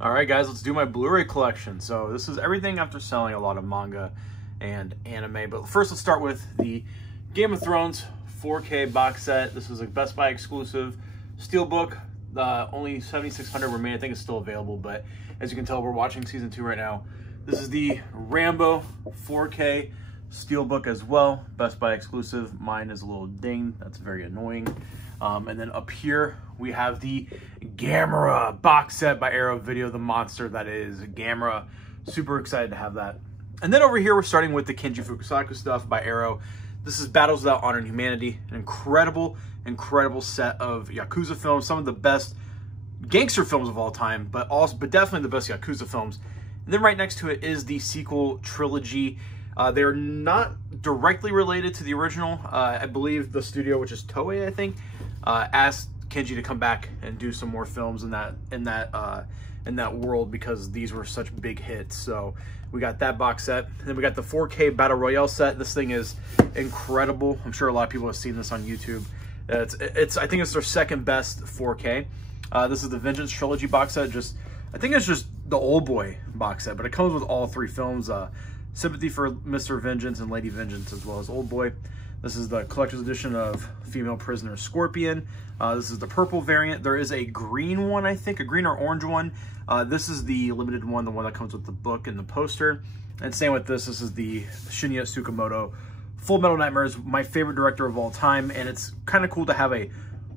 All right, guys, let's do my Blu-ray collection. So this is everything after selling a lot of manga and anime. But first, let's start with the Game of Thrones 4K box set. This is a Best Buy exclusive steelbook. Only 7,600 remain. I think it's still available, but as you can tell, we're watching season 2 right now. This is the Rambo 4K steelbook as well. Best Buy exclusive. Mine is a little ding. That's very annoying. And then up here, we have the Gamera box set by Arrow Video, the monster that is Gamera. Super excited to have that. And then over here, we're starting with the Kenji Fukasaku stuff by Arrow. This is Battles Without Honor and Humanity, an incredible set of Yakuza films, some of the best gangster films of all time, but definitely the best Yakuza films. And then right next to it is the sequel trilogy. They're not directly related to the original. I believe the studio, which is Toei, I think, asked Kenji to come back and do some more films in that world because these were such big hits. So we got that box set. And then we got the 4K Battle Royale set. This thing is incredible. I'm sure a lot of people have seen this on YouTube. I think it's their second best 4K. This is the Vengeance Trilogy box set. I think it's just the Old Boy box set, but it comes with all 3 films. Sympathy for Mr. Vengeance and Lady Vengeance, as well as Old Boy. This is the collector's edition of Female Prisoner Scorpion. This is the purple variant. There is a green one, I think, a green or orange one. This is the limited one, the one that comes with the book and the poster. And same with this. This is the Shinya Tsukamoto Full Metal Nightmares, my favorite director of all time. And it's kind of cool to have a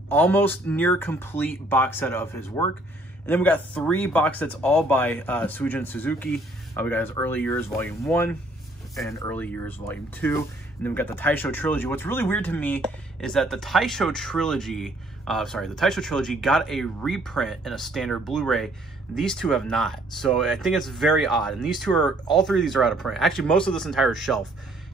almost near complete box set of his work. And then we got 3 box sets all by Suijin Suzuki. We got his Early Years Volume 1 and Early Years Volume 2. And then we got the Taisho Trilogy. What's really weird to me is that the Taisho Trilogy, got a reprint in a standard Blu-ray. These 2 have not. So I think it's very odd. And these 2 all 3 of these are out of print. Actually, most of this entire shelf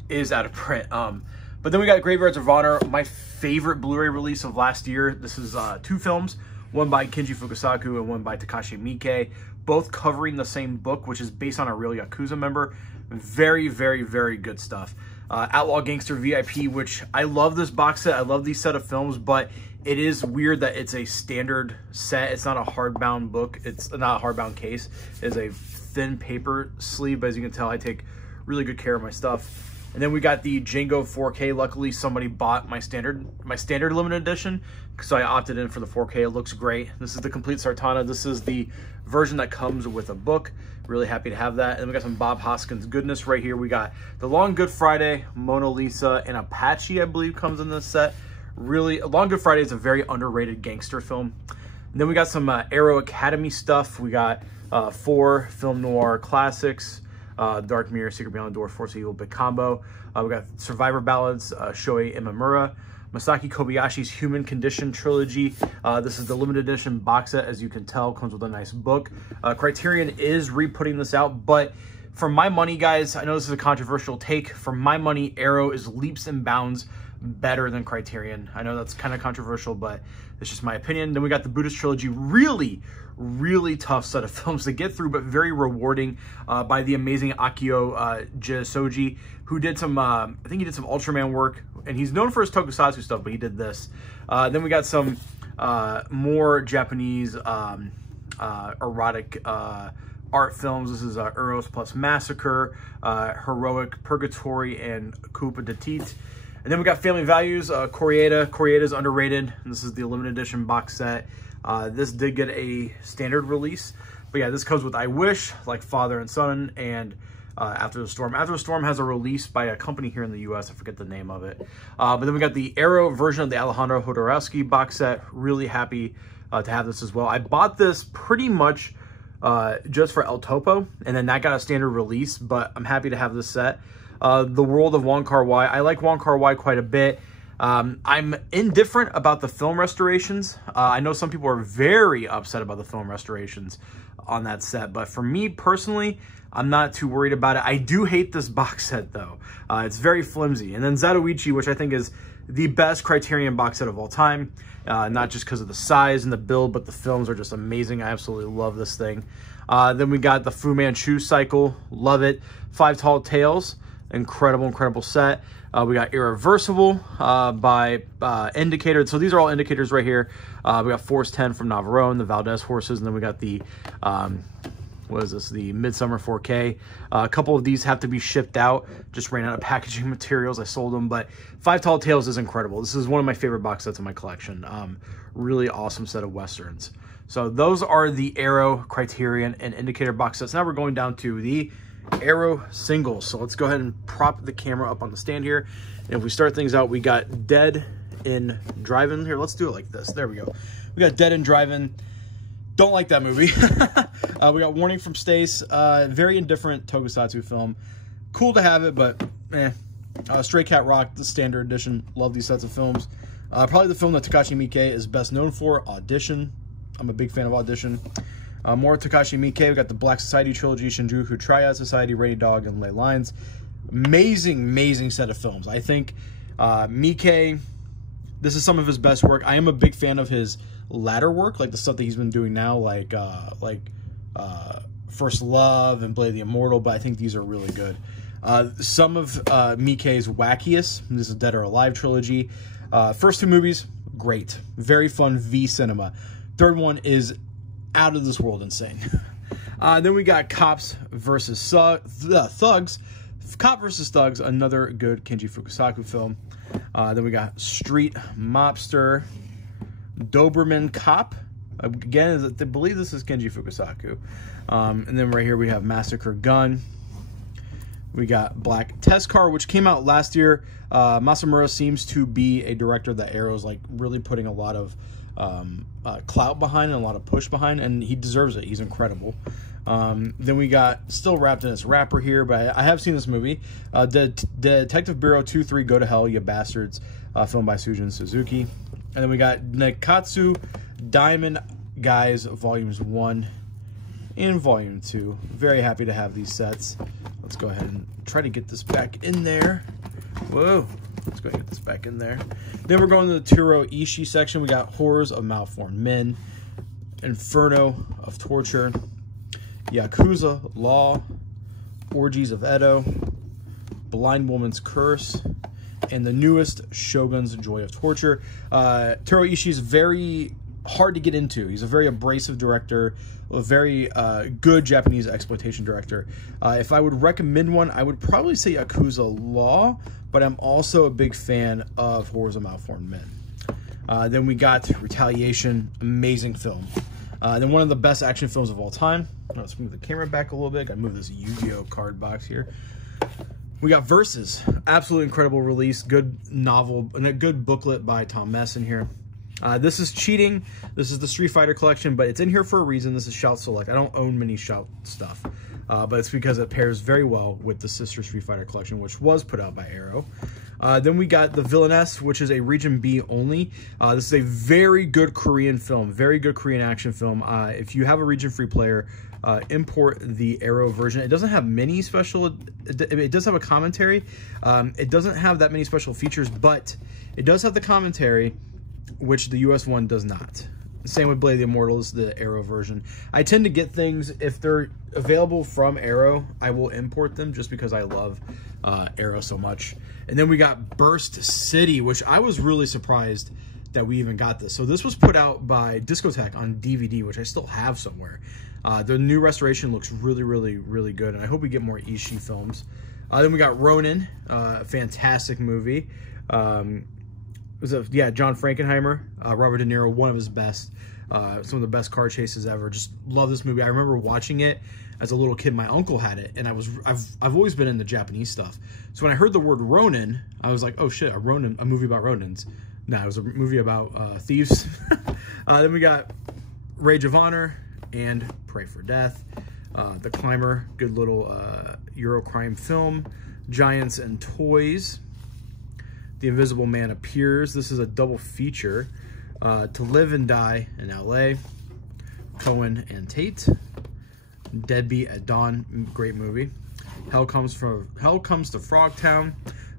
is out of print. But then we got Graveyards of Honor, my favorite Blu-ray release of last year. This is 2 films, one by Kenji Fukasaku and one by Takashi Miike, both covering the same book, which is based on a real Yakuza member. Very, very, very good stuff. Outlaw Gangster VIP, which I love this box set. I love these set of films, but it is weird that it's a standard set. It's not a hardbound book. It's not a hardbound case. It is a thin paper sleeve, but as you can tell, I take really good care of my stuff. And then we got the Django 4K. Luckily, somebody bought my standard limited edition, so I opted in for the 4K. It looks great. This is the Complete Sartana. This is the version that comes with a book. Really happy to have that. And then we got some Bob Hoskins goodness right here. We got The Long Good Friday, Mona Lisa, and Apache, I believe, comes in this set. Really, Long Good Friday is a very underrated gangster film. And then we got some Arrow Academy stuff. We got 4 film noir classics. Dark Mirror, Secret Beyond the Door, Force of Evil, Big Combo. We got Survivor Ballads, Shoei Imamura. Masaki Kobayashi's Human Condition Trilogy. This is the limited edition box set, as you can tell, comes with a nice book. Criterion is re-putting this out, but for my money, guys, I know this is a controversial take. For my money, Arrow is leaps and bounds better than Criterion. I know that's kind of controversial, but it's just my opinion. Then we got the Buddhist Trilogy, really tough set of films to get through, but very rewarding, by the amazing Akio Jisoji, who did some, I think he did some Ultraman work, and he's known for his tokusatsu stuff, but he did this. Then we got some more Japanese erotic art films. This is Eros plus Massacre, Heroic Purgatory, and Coupe de Tite. And then we got Family Values, Koreeda. Koreeda's underrated. And this is the limited edition box set. This did get a standard release. But yeah, this comes with I Wish, like Father and Son, and After the Storm. After the Storm has a release by a company here in the US. I forget the name of it. But then we got the Arrow version of the Alejandro Jodorowsky box set. Really happy to have this as well. I bought this pretty much just for El Topo, and then that got a standard release, but I'm happy to have this set. The World of Wong Kar-wai. I like Wong Kar-wai quite a bit. I'm indifferent about the film restorations. I know some people are very upset about the film restorations on that set, but for me personally, I'm not too worried about it. I do hate this box set though. It's very flimsy. And then Zatoichi, which I think is the best Criterion box set of all time, not just because of the size and the build, but the films are just amazing. I absolutely love this thing. Then we got the Fu Manchu cycle. Love it. Five Tall Tales. Incredible set. We got Irreversible by Indicator. So these are all indicators right here. We got Force 10 from Navarone, the Valdez horses, and then we got the what is this? The Midsummer 4K. A couple of these have to be shipped out. Just ran out of packaging materials. I sold them, but Five Tall Tales is incredible. This is one of my favorite box sets in my collection. Really awesome set of Westerns. So those are the Arrow, Criterion, and Indicator box sets. Now we're going down to the Arrow singles. So let's go ahead and prop the camera up on the stand here. And if we start things out, we got Dead in Drive-In. Here, let's do it like this. There we go. We got Dead in Drive-In. Don't like that movie. We got Warning from Stace. Very indifferent tokusatsu film. Cool to have it, but eh. Stray Cat Rock, the standard edition. Love these sets of films. Probably the film that Takashi Miike is best known for, Audition. I'm a big fan of Audition. More Takashi Miike. We got the Black Society trilogy, Shinjuku Triad Society, Rainy Dog, and Ley Lines. Amazing set of films. I think Miike, this is some of his best work. I am a big fan of his latter work, like the stuff that he's been doing now, like First Love and Blade of the Immortal, but I think these are really good. Some of Miike's wackiest, this is Dead or Alive trilogy. First two movies, great. Very fun V cinema. Third one is out of this world insane. Then we got Cops versus Thugs. Cop versus Thugs, another good Kenji Fukasaku film. Then we got Street Mobster, Doberman Cop. Again, I believe this is Kenji Fukasaku. And then right here we have Massacre Gun. We got Black Test Car, which came out last year. Masamura seems to be a director that Arrow's like really putting a lot of clout behind and a lot of push behind, and he deserves it. He's incredible. Then we got, still wrapped in its wrapper here, but I have seen this movie. Detective Bureau 2-3 Go to Hell, You Bastards, filmed by Sujin Suzuki. And then we got Nekatsu Diamond Guys Volumes 1 and Volume 2. Very happy to have these sets. Let's go ahead and try to get this back in there. Whoa. Let's go ahead and get this back in there. Then we're going to the Turo Ishii section. We got Horrors of Malformed Men, Inferno of Torture, Yakuza Law, Orgies of Edo, Blind Woman's Curse, and the newest Shogun's Joy of Torture. Taro Ishii is very hard to get into. He's a very abrasive director, a very good Japanese exploitation director. If I would recommend one, I would probably say Yakuza Law, but I'm also a big fan of Horrors of Malformed Men. Then we got Retaliation, amazing film. Then one of the best action films of all time. Let's move the camera back a little bit. Gotta move this Yu-Gi-Oh card box here. We got Versus, absolutely incredible release, good novel, and a good booklet by Tom Messon here. This is cheating. This is the Street Fighter collection, but it's in here for a reason. This is Shout Select. I don't own many Shout stuff, but it's because it pairs very well with the sister Street Fighter collection, which was put out by Arrow. Then we got The Villainess, which is a Region B only. This is a very good Korean film, very good Korean action film. If you have a Region Free player, import the Arrow version. It doesn't have many special, it does have a commentary. It doesn't have that many special features, but it does have the commentary, which the US one does not. Same with Blade of the Immortals, the Arrow version. I tend to get things, if they're available from Arrow, I will import them just because I love Arrow so much. And then we got Burst City, which I was really surprised that we even got this. So this was put out by Discotheque on DVD, which I still have somewhere. The new restoration looks really good, and I hope we get more Ishii films. Then we got Ronin, fantastic movie. Yeah, John Frankenheimer, Robert De Niro, one of his best, some of the best car chases ever. Just love this movie. I remember watching it as a little kid. My uncle had it, and I've always been into Japanese stuff. So when I heard the word Ronin, I was like, oh shit, a movie about Ronins. No, it was a movie about thieves. Then we got Rage of Honor and Pray for Death. The Climber, good little Eurocrime film. Giants and Toys. The Invisible Man Appears. This is a double feature. To Live and Die in LA. Cohen and Tate. Deadbeat at Dawn, great movie. Hell Comes to Frogtown.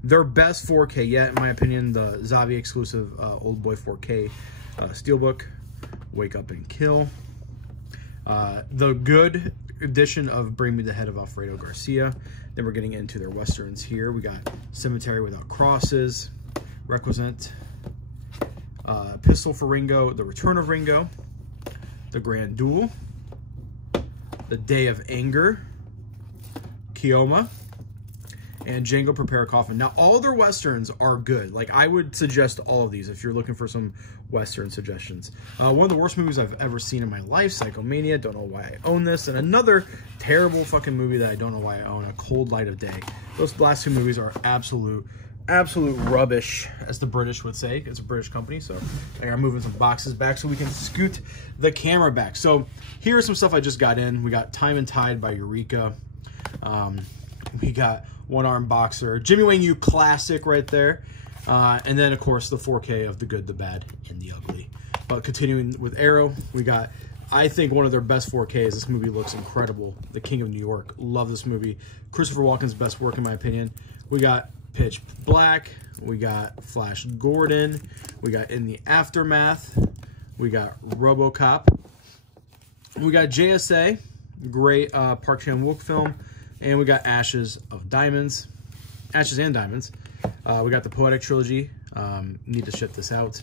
Their best 4K yet, in my opinion, the Zavi exclusive Old Boy 4K Steelbook. Wake Up and Kill. The good edition of Bring Me the Head of Alfredo Garcia. Then we're getting into their westerns here. We got Cemetery Without Crosses, Requisite, Pistol for Ringo, The Return of Ringo, The Grand Duel, The Day of Anger, Kioma, and Django Prepare a Coffin. Now, all their westerns are good. Like, I would suggest all of these if you're looking for some western suggestions. One of the worst movies I've ever seen in my life, Psychomania. Don't know why I own this. And another terrible fucking movie that I don't know why I own, A Cold Light of Day. Those last two movies are absolute rubbish, as the British would say. It's a British company, so I'm moving some boxes back so we can scoot the camera back. So here's some stuff I just got in. We got Time and Tide by Eureka. We got One Arm Boxer, Jimmy Wang Yu classic right there. And then, of course, the 4K of The Good, the Bad, and the Ugly. But continuing with Arrow, we got, I think, one of their best 4Ks. This movie looks incredible. The King of New York. Love this movie. Christopher Walken's best work, in my opinion. We got Pitch Black. We got Flash Gordon. We got In the Aftermath. We got RoboCop. We got JSA. Great Park Chan-wook film. And we got Ashes and Diamonds. We got the Poetic Trilogy. Need to ship this out.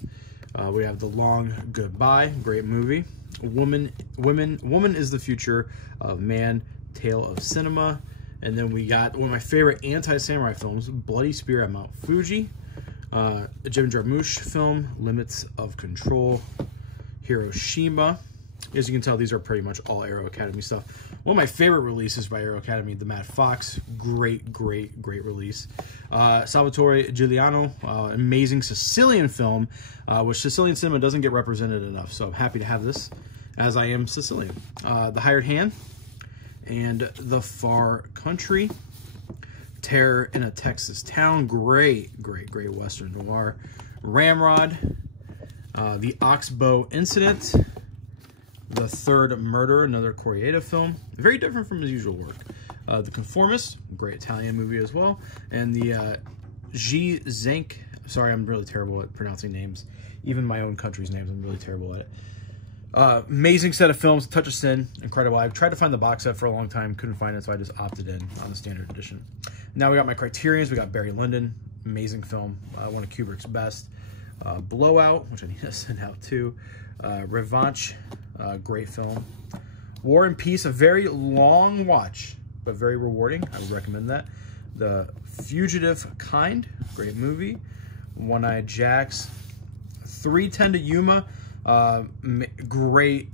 We have The Long Goodbye. Great movie. Woman is the Future of Man. Tale of Cinema. And then we got one of my favorite anti-samurai films, Bloody Spear at Mount Fuji. A Jim Jarmusch film, Limits of Control. Hiroshima. As you can tell, these are pretty much all Aero Academy stuff. One of my favorite releases by Aero Academy, The Mad Fox. Great release. Salvatore Giuliano, amazing Sicilian film, which Sicilian cinema doesn't get represented enough. So I'm happy to have this, as I am Sicilian. The Hired Hand and The Far Country. Terror in a Texas Town. Great Western noir. Ramrod. The Oxbow Incident. The Third Murder, another Koreeda film. Very different from his usual work. The Conformist, great Italian movie as well. And the G. Zank, sorry, I'm really terrible at pronouncing names. Even my own country's names, I'm really terrible at it. Amazing set of films, Touch of Sin, incredible. I've tried to find the box set for a long time, couldn't find it, so I just opted in on the standard edition. Now we got my Criterions. We got Barry Lyndon, amazing film, one of Kubrick's best. Blowout, which I need to send out too. Revanche, great film. War and Peace, a very long watch, but very rewarding. I would recommend that. The Fugitive Kind, great movie. One-Eyed Jacks. 3:10 to Yuma, great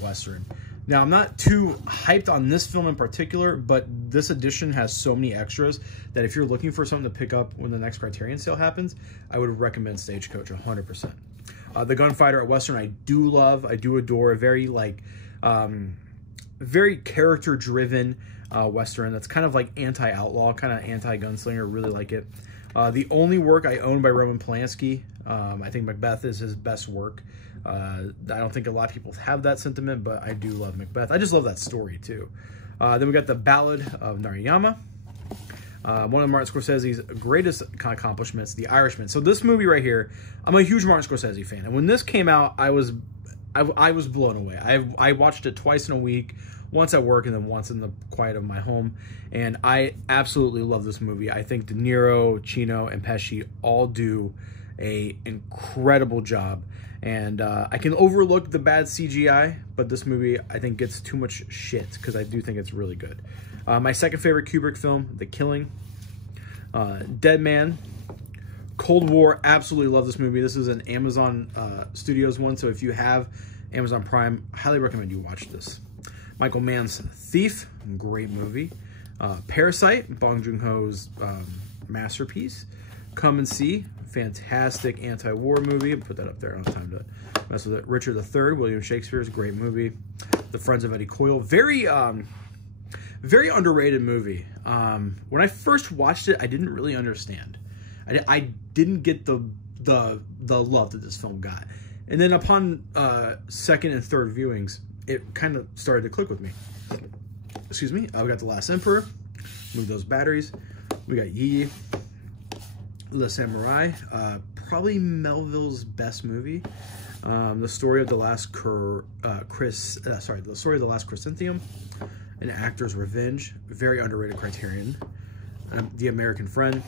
Western. Now, I'm not too hyped on this film in particular, but this edition has so many extras that if you're looking for something to pick up when the next Criterion sale happens, I would recommend Stagecoach 100%. The Gunfighter, a Western I do love, I do adore, a very, like, very character-driven Western that's kind of like anti-outlaw, kind of anti-gunslinger, really like it. The only work I own by Roman Polanski, I think Macbeth is his best work. I don't think a lot of people have that sentiment, but I do love Macbeth. I just love that story, too. Then we got The Ballad of Narayama. One of Martin Scorsese's greatest accomplishments, The Irishman. So this movie right here, I'm a huge Martin Scorsese fan. And when this came out, I was blown away. I watched it twice in a week, once at work and then once in the quiet of my home. And I absolutely love this movie. I think De Niro, Chino, and Pesci all do an incredible job. And I can overlook the bad CGI, but this movie, I think, gets too much shit because I do think it's really good. My second favorite Kubrick film, The Killing. Dead Man. Cold War, absolutely love this movie. This is an Amazon Studios one, so if you have Amazon Prime, I highly recommend you watch this. Michael Mann's Thief, great movie. Parasite, Bong Joon-ho's masterpiece. Come and See, fantastic anti-war movie. I'll put that up there. I don't have time to mess with it. Richard III, William Shakespeare's great movie. The Friends of Eddie Coyle, very underrated movie. When I first watched it, I didn't really understand. I didn't get the love that this film got. And then upon second and third viewings, it kind of started to click with me. Excuse me. We got The Last Emperor. Move those batteries. We got Yi, Le Samurai. Probably Melville's best movie. The Story of the Last Chrysanthemum, An Actor's Revenge, very underrated Criterion. The American Friend,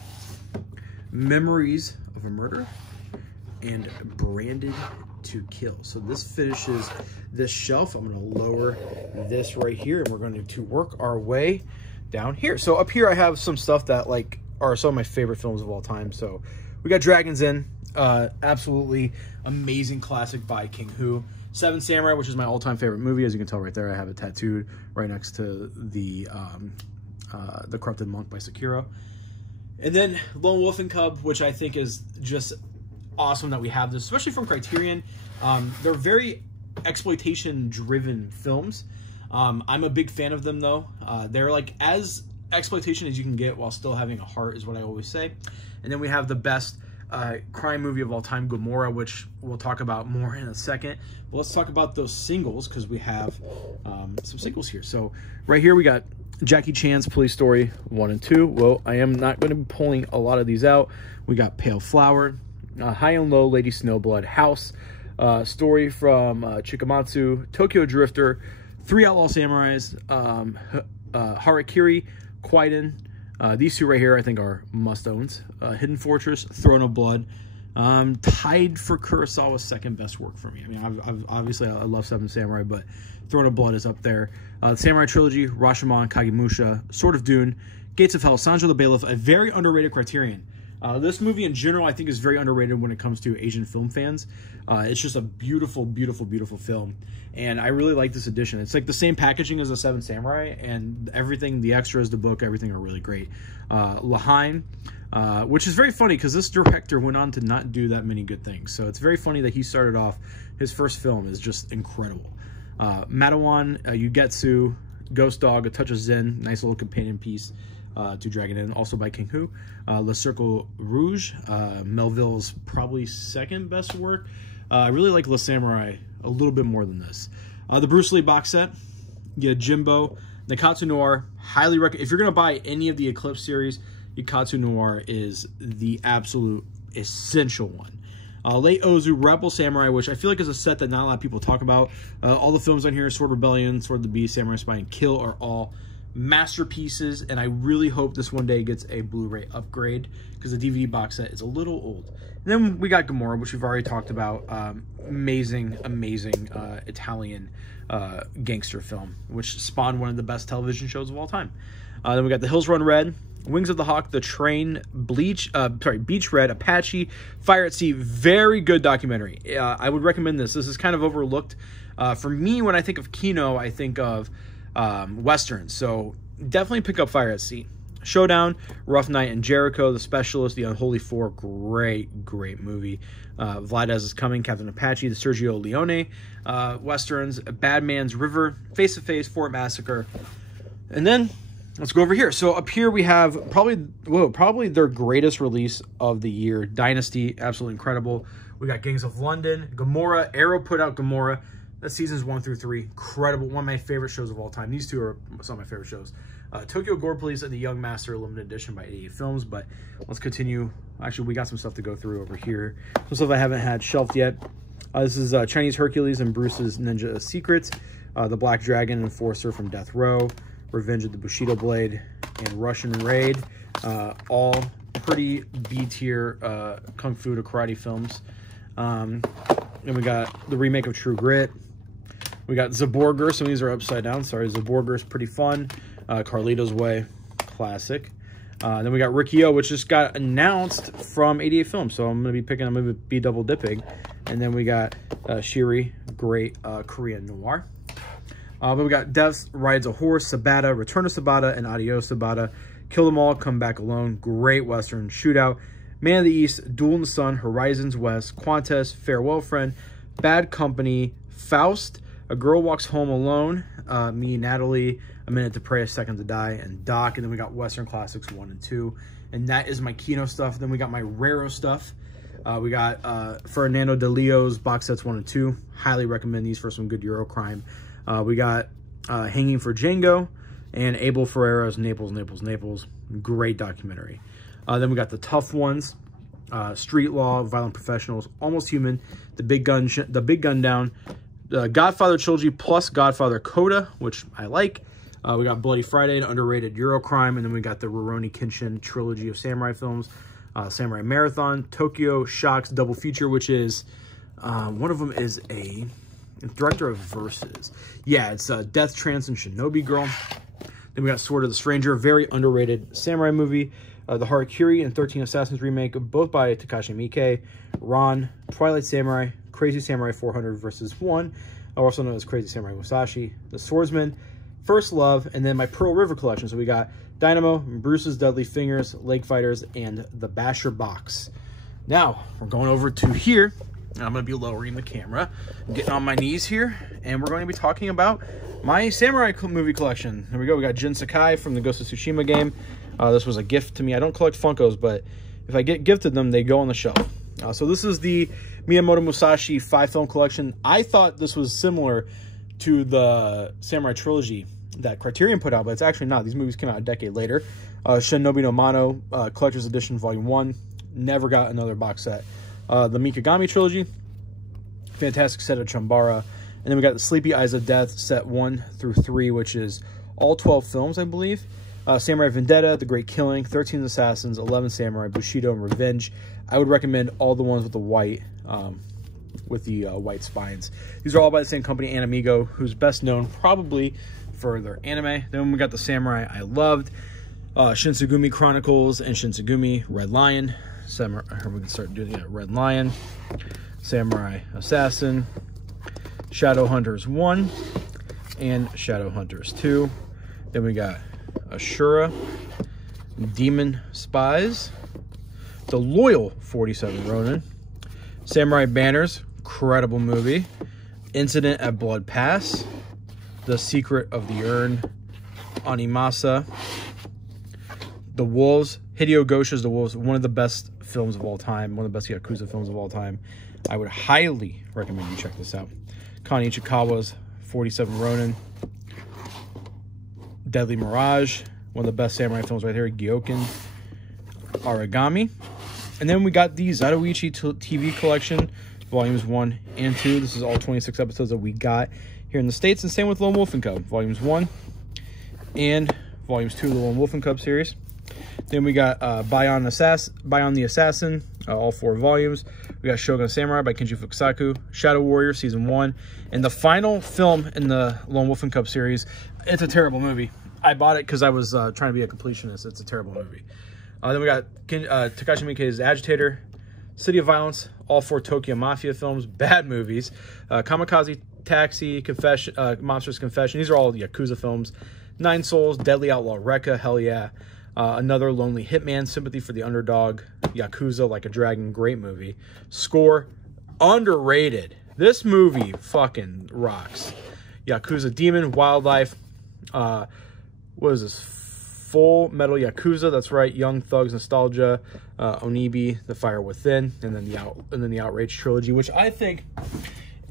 Memories of a Murder, and Branded to Kill. So this finishes this shelf. I'm going to lower this right here, and we're going to work our way down here. So up here I have some stuff that like are some of my favorite films of all time. So we got Dragons Inn, absolutely amazing classic by King Hu. Seven Samurai, which is my all-time favorite movie. As you can tell right there, I have it tattooed right next to the Corrupted Monk by Sekiro. And then Lone Wolf and Cub, which I think is just awesome that we have this, especially from Criterion. They're very exploitation-driven films. I'm a big fan of them, though. They're like as exploitation as you can get while still having a heart, is what I always say. And then we have the best crime movie of all time, Gomorrah, which we'll talk about more in a second. But let's talk about those singles, because we have some singles here. So right here we got Jackie Chan's Police Story 1 and 2. Well, I am not going to be pulling a lot of these out. We got Pale Flower, High and Low, Lady Snowblood, House, Story from Chikamatsu, Tokyo Drifter, Three Outlaw Samurais, Harakiri, Kwiden. These two right here I think are must-owns. Hidden Fortress, Throne of Blood, tied for Kurosawa's second best work for me. I mean, obviously I love Seven Samurai, but Throne of Blood is up there. The Samurai Trilogy, Rashomon, Kagemusha, Sword of Dune, Gates of Hell, Sanjo the Bailiff, a very underrated Criterion. This movie in general I think is very underrated when it comes to Asian film fans. It's just a beautiful, beautiful, beautiful film. And I really like this edition. It's like the same packaging as the Seven Samurai, and everything, the extras, the book, everything are really great. Lahain, which is very funny because this director went on to not do that many good things. So it's very funny that he started off, his first film is just incredible. Matawan, Yugetsu, Ghost Dog, A Touch of Zen, nice little companion piece to Dragon Inn, also by King Hu. Le Cercle Rouge, Melville's probably second best work. I really like Le Samurai a little bit more than this. The Bruce Lee box set, you get Jimbo, Nikatsu Noir, highly recommend. If you're going to buy any of the Eclipse series, Nikatsu Noir is the absolute essential one. Late Ozu, Rebel Samurai, which I feel like is a set that not a lot of people talk about. All the films on here, Sword Rebellion, Sword of the Beast, Samurai Spy, and Kill are all masterpieces, and I really hope this one day gets a Blu-ray upgrade because the DVD box set is a little old. And then we got Gomorrah, which we've already talked about. Amazing Italian gangster film, which spawned one of the best television shows of all time. Then we got The Hills Run Red, Wings of the Hawk, The Train, Beach Red, Apache, Fire at Sea. Very good documentary. I would recommend this. This is kind of overlooked. For me, when I think of Kino, I think of Westerns. So definitely pick up Fire at Sea. Showdown, Rough Night and Jericho, The Specialist, The Unholy Four. Great movie. Valdez is Coming, Captain Apache, the Sergio Leone Westerns, Bad Man's River, Face to Face, Fort Massacre. And then let's go over here. So up here we have probably their greatest release of the year, Dynasty, absolutely incredible. We got Gangs of London, Gomorrah, Arrow put out Gomorrah. That's seasons 1 through 3. Incredible. One of my favorite shows of all time. These two are some of my favorite shows. Tokyo Gore Police and The Young Master limited edition by 88 Films. But let's continue. Actually, we got some stuff to go through over here. Some stuff I haven't had shelved yet. This is Chinese Hercules and Bruce's Ninja Secrets. The Black Dragon Enforcer from Death Row. Revenge of the Bushido Blade. And Russian Raid. All pretty B-tier kung fu to karate films. Then we got the remake of True Grit. We got Zaborger. Some of these are upside down. Sorry, Zaborger is pretty fun. Carlito's Way, classic. Then we got Rikio, which just got announced from 88 Films. So I'm going to be double dipping. And then we got Shiri, great Korean noir. But we got Death Rides a Horse, Sabata, Return of Sabata, and Adios Sabata. Kill Them All, Come Back Alone, great Western shootout. Man of the East, Duel in the Sun, Horizons West, Qantas, Farewell Friend, Bad Company, Faust, A Girl Walks Home Alone, Me, Natalie, A Minute to Pray, A Second to Die, and Doc. And then we got Western Classics 1 and 2. And that is my Kino stuff. Then we got my Raro stuff. We got Fernando de Leo's box sets 1 and 2. Highly recommend these for some good Eurocrime. We got Hanging for Django and Abel Ferreira's Naples. Great documentary. Then we got the tough ones. Street Law, Violent Professionals, Almost Human, The Big Gun Down, the Godfather trilogy plus Godfather Coda, which I like. We got Bloody Friday, an underrated Eurocrime, and then we got the Rurouni Kenshin trilogy of samurai films, Samurai Marathon, Tokyo Shocks double feature, which is one of them is a director of Versus. Yeah, it's Death Trance and Shinobi Girl. Then we got Sword of the Stranger, very underrated samurai movie. The Harakiri and 13 Assassins remake, both by Takashi Miike. Ron, Twilight Samurai, Crazy Samurai 400 vs. 1, also known as Crazy Samurai Musashi. The Swordsman, First Love, and then my Pearl River collection. So we got Dynamo, Bruce's Deadly Fingers, Lake Fighters, and the Basher Box. Now, we're going over to here. I'm going to be lowering the camera, getting on my knees here, and we're going to be talking about my samurai movie collection. There we go. We got Jin Sakai from the Ghost of Tsushima game. This was a gift to me. I don't collect Funkos, but if I get gifted them, they go on the shelf. So this is the Miyamoto Musashi 5-film collection. I thought this was similar to the Samurai Trilogy that Criterion put out, but it's actually not. These movies came out a decade later. Shinobi no Mano, Collector's Edition, Volume 1. Never got another box set. The Mikagami Trilogy, fantastic set of Chambara. And then we got the Sleepy Eyes of Death, set 1 through 3, which is all 12 films, I believe. Samurai Vendetta, The Great Killing, 13 Assassins, 11 Samurai, Bushido, and Revenge. I would recommend all the ones with the white, white spines. These are all by the same company, Animigo, who's best known probably for their anime. Then we got the Samurai I loved, Shinsengumi Chronicles and Shinsengumi Red Lion. Samurai, we can start doing that. Red Lion, Samurai Assassin, Shadowhunters 1, and Shadowhunters 2. Then we got Ashura, Demon Spies, The Loyal 47 Ronin, Samurai Banners, incredible movie, Incident at Blood Pass, The Secret of the Urn, Animasa, The Wolves, Hideo Gosha's The Wolves, one of the best films of all time, one of the best Yakuza films of all time. I would highly recommend you check this out. Kan Ichikawa's 47 Ronin, Deadly Mirage, one of the best samurai films right here, Gyoken, Origami. And then we got the Zatoichi TV collection, volumes 1 and 2. This is all 26 episodes that we got here in the States. And same with Lone Wolf and Cub, volumes 1 and volumes 2 of the Lone Wolf and Cub series. Then we got Bion the Assassin, all 4 volumes. We got Shogun Samurai by Kenji Fukasaku, Shadow Warrior Season 1, and the final film in the Lone Wolf and Cub series. It's a terrible movie. I bought it because I was trying to be a completionist. It's a terrible movie. Then we got Takashi Miike's Agitator, City of Violence, all 4 Tokyo Mafia films, bad movies. Kamikaze Taxi, Monstrous Confession. These are all Yakuza films. 9 Souls, Deadly Outlaw Rekka, hell yeah. Another Lonely Hitman, Sympathy for the Underdog, Yakuza Like a Dragon, great movie. Score, underrated. This movie fucking rocks. Yakuza Demon, Wildlife, what is this? Full Metal Yakuza, that's right. Young Thugs Nostalgia, Onibi, The Fire Within, and then the Outrage trilogy, which I think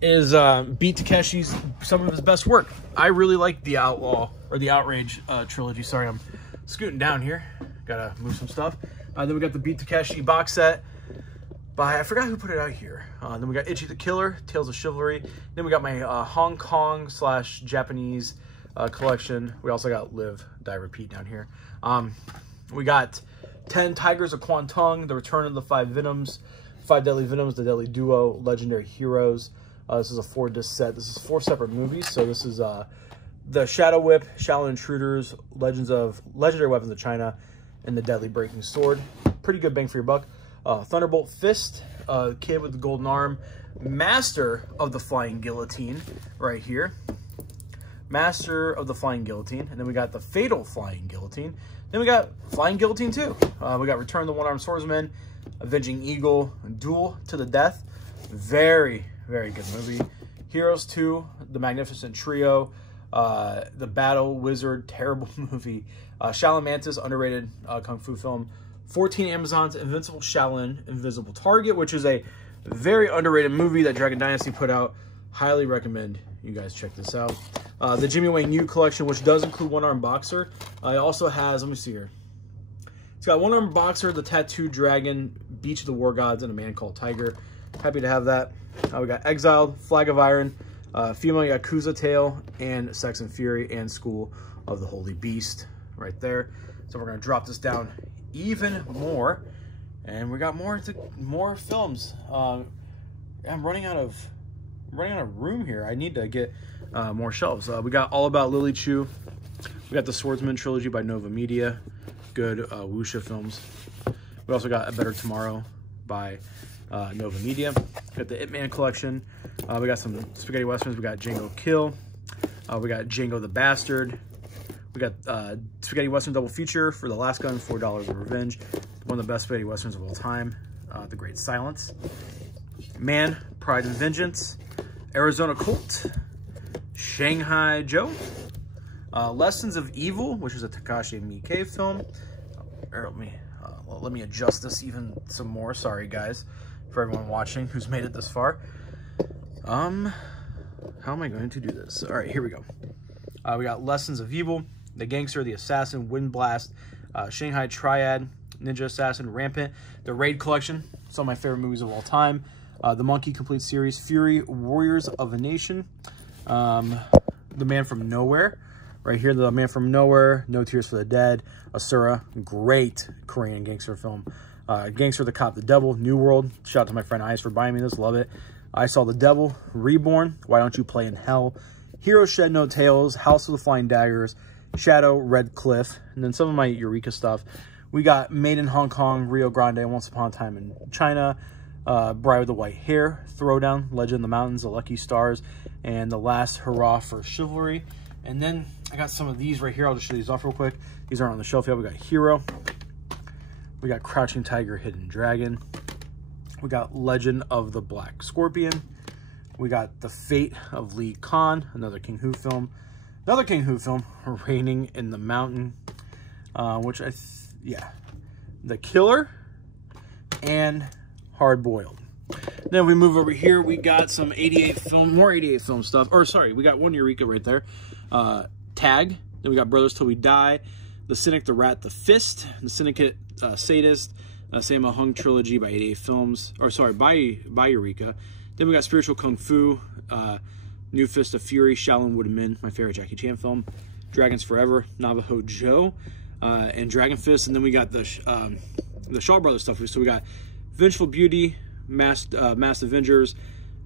is beat Takeshi's some of his best work. I really like the Outrage trilogy. Sorry, I'm scooting down here. Gotta move some stuff. Then we got the Beat Takeshi box set by, I forgot who put it out here. Then we got Ichi the Killer, Tales of Chivalry. Then we got my Hong Kong / Japanese collection. We also got Live, Die, Repeat down here. We got 10 Tigers of Kwantung, The Return of the 5 Venoms, 5 Deadly Venoms, The Deadly Duo, Legendary Heroes. This is a 4-disc set. This is 4 separate movies. So this is the Shadow Whip, Shaolin Intruders, Legendary Weapons of China, and the Deadly Breaking Sword. Pretty good bang for your buck. Thunderbolt Fist, Kid with the Golden Arm, Master of the Flying Guillotine right here. Master of the Flying Guillotine. And then we got the Fatal Flying Guillotine. Then we got Flying Guillotine 2. We got Return of the One-Armed Swordsman, Avenging Eagle, Duel to the Death. Very, very good movie. Heroes 2, The Magnificent Trio, The Battle Wizard, terrible movie. Shaolin Mantis, underrated kung fu film. 14 Amazons, Invincible Shaolin, Invisible Target, which is a very underrated movie that Dragon Dynasty put out. Highly recommend you guys check this out. The Jimmy Wayne Yu collection, which does include One Armed Boxer. It also has, let me see here. It's got One Armed Boxer, The Tattooed Dragon, Beach of the War Gods, and A Man Called Tiger. Happy to have that. We got Exiled, Flag of Iron, Female Yakuza Tale, and Sex and Fury, and School of the Holy Beast right there. So we're going to drop this down even more. And we got more films. I'm running out of room here. I need to get more shelves. We got All About Lily Chu. We got the Swordsman trilogy by Nova Media. Good wuxia films. We also got A Better Tomorrow by Nova Media. We got the Ip Man collection. We got some spaghetti westerns. We got Django Kill. We got Django the Bastard. We got spaghetti western double feature for The Last Gun, $4 of Revenge. One of the best spaghetti westerns of all time. The Great Silence. Man, Pride and Vengeance. Arizona Colt. Shanghai Joe. Lessons of Evil, which is a Takashi Miike film. Let me adjust this even some more. Sorry, guys, for everyone watching who's made it this far. How am I going to do this? All right, here we go. We got Lessons of Evil, The Gangster, The Assassin, Wind Blast, Shanghai Triad, Ninja Assassin, Rampant, The Raid Collection, some of my favorite movies of all time. The Monkey Complete Series, Fury, Warriors of a Nation, The Man from Nowhere. Right here, The Man from Nowhere, No Tears for the Dead, Asura, great Korean gangster film. Gangster, The Cop, The Devil, New World. Shout out to my friend Ice for buying me this, love it. I Saw the Devil, Reborn, Why Don't You Play in Hell, Hero Shed No Tails, House of the Flying Daggers, Shadow, Red Cliff, and then some of my Eureka stuff. We got Made in Hong Kong, Rio Grande, Once Upon a Time in China, Bride with the White Hair, Throwdown, Legend of the Mountains, The Lucky Stars, and The Last Hurrah for Chivalry. And then I got some of these right here. I'll just show these off real quick. These aren't on the shelf yet. We got Hero. We got Crouching Tiger, Hidden Dragon. We got Legend of the Black Scorpion. We got The Fate of Lee Khan, another King Hu film. Another King Hu film, Raining in the Mountain, which The Killer, and Hard Boiled. Then we move over here. We got some 88 film, more 88 film stuff. Or sorry, we got one Eureka right there. Tag. Then we got Brothers Till We Die, The Cynic, The Rat, The Fist, The Syndicate, Sadist, Sammo Hung trilogy by 88 Films, or sorry, by Eureka. Then we got Spiritual Kung Fu, New Fist of Fury, Shaolin Woodman, my favorite Jackie Chan film, Dragons Forever, Navajo Joe, and Dragon Fist. And then we got the Shaw Brothers stuff. So we got Vengeful Beauty, Masked Avengers,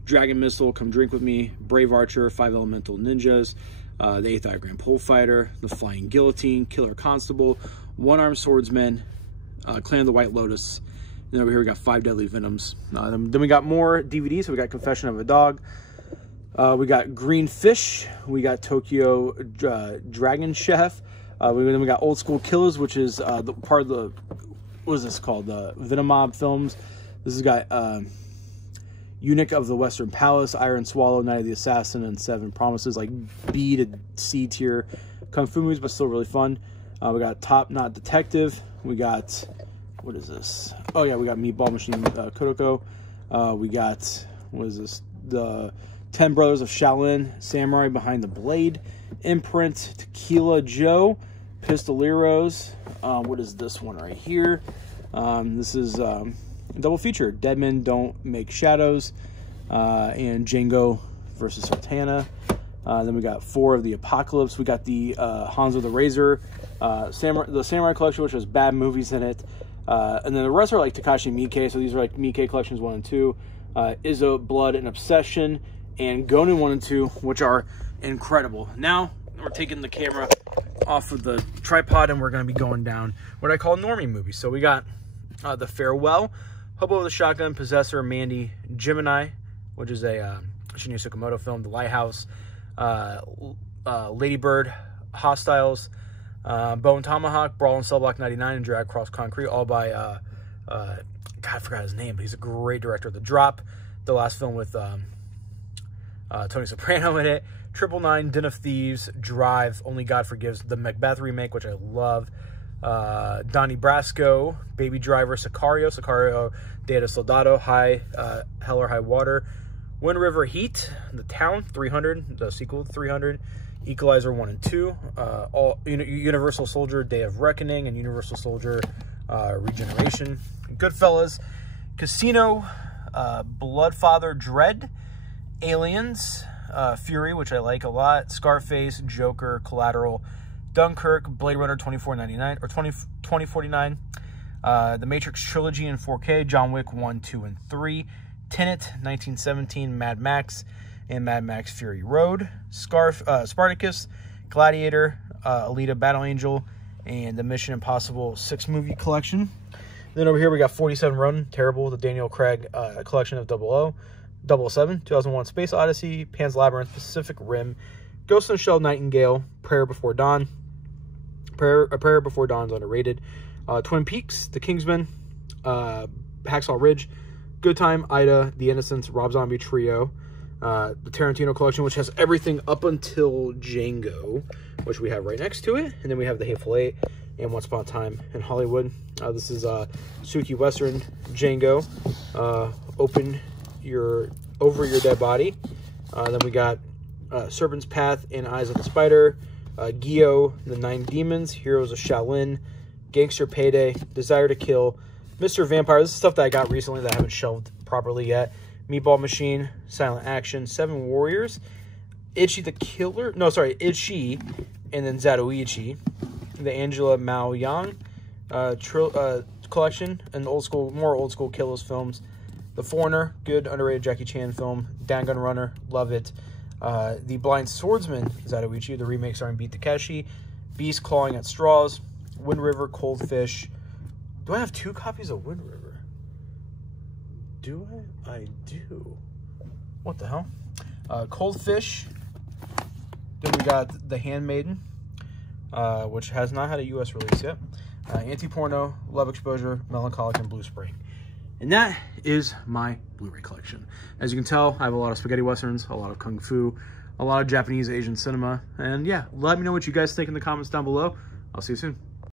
Dragon Missile, Come Drink With Me, Brave Archer, Five Elemental Ninjas, the 8th Diagram Pole Fighter, The Flying Guillotine, Killer Constable, One Armed Swordsman, Clan of the White Lotus. And then over here we got Five Deadly Venoms. Then we got more DVDs. So we got Confession of a Dog. We got Green Fish. We got Tokyo Dragon Chef. Then we got Old School Killers, which is the part of the, what is this called? The Venomob films. This has got Eunuch of the Western Palace, Iron Swallow, Night of the Assassin, and Seven Promises, like B to C tier kung fu movies, but still really fun. We got Top Knot Detective. We got, what is this? Oh yeah, we got Meatball Machine Kodoko. We got, what is this? The 10 Brothers of Shaolin, Samurai Behind the Blade, Imprint, Tequila Joe, Pistoleros. What is this one right here? This is double feature, Dead Men Don't Make Shadows, and Django versus Sultana. Then we got 4 of the Apocalypse. We got the Hanzo the Razor, the Samurai Collection, which has bad movies in it. And then the rest are like Takashi Miike, so these are like Miike Collections 1 and 2. Izzo, Blood, and Obsession, and Gonin 1 and 2, which are incredible. Now, we're taking the camera off of the tripod, and we're going to be going down what I call Normie Movies. So we got The Farewell, Hobo with a Shotgun, Possessor, Mandy, Gemini, which is a Shinya Tsukamoto film, The Lighthouse, Lady Bird, Hostiles, Bone Tomahawk, Brawl in Cell Block 99, and Drag Cross Concrete, all by, God, I forgot his name, but he's a great director. The Drop, the last film with Tony Soprano in it, 999, Den of Thieves, Drive, Only God Forgives, the Macbeth remake, which I love, Donnie Brasco, Baby Driver, Sicario, Day de Soldado, Hell or High Water, Wind River Heat, The Town, 300, the sequel, 300, Equalizer 1 and 2, Universal Soldier, Day of Reckoning, and Universal Soldier, Regeneration, Goodfellas, Casino, Bloodfather, Dread, Aliens, Fury, which I like a lot, Scarface, Joker, Collateral, Dunkirk, Blade Runner 2049, or 2049, The Matrix Trilogy in 4K, John Wick 1, 2, and 3, Tenet, 1917, Mad Max, and Mad Max Fury Road, Spartacus, Gladiator, Alita Battle Angel, and the Mission Impossible 6 movie collection. Then over here we got 47 Ronin, Terrible, the Daniel Craig collection of 007, 2001 Space Odyssey, Pan's Labyrinth, Pacific Rim, Ghost in the Shell, Nightingale, Prayer Before Dawn. A Prayer Before Dawn's underrated. Twin Peaks, The Kingsman, Hacksaw Ridge, Good Time, Ida, The Innocents, Rob Zombie Trio, the Tarantino collection, which has everything up until Django, which we have right next to it. And then we have The Hateful Eight and Once Upon a Time in Hollywood. This is Suki Western, Django, Over Your Dead Body. Then we got Serpent's Path and Eyes of the Spider, Gyo, The Nine Demons, Heroes of Shaolin, Gangster Payday, Desire to Kill, Mr. Vampire. This is stuff that I got recently that I haven't shelved properly yet. Meatball Machine, Silent Action, Seven Warriors, Ichi the Killer, no, sorry, Ichi, and then Zatoichi, the Angela Mao Yang collection, and more old school Killos films. The Foreigner, good underrated Jackie Chan film. Dangan Runner, love it. The Blind Swordsman, Zatoichi, the remake starring Beat Takeshi. Beast Clawing at Straws, Wind River, Cold Fish. Do I have 2 copies of Wind River? Do I? I do. What the hell? Cold Fish. Then we got The Handmaiden, which has not had a U.S. release yet. Anti-Porno, Love Exposure, Melancholic, and Blue Spring. And that is my Blu-ray collection. As you can tell, I have a lot of spaghetti westerns, a lot of kung fu, a lot of Japanese, Asian cinema. And yeah, let me know what you guys think in the comments down below. I'll see you soon.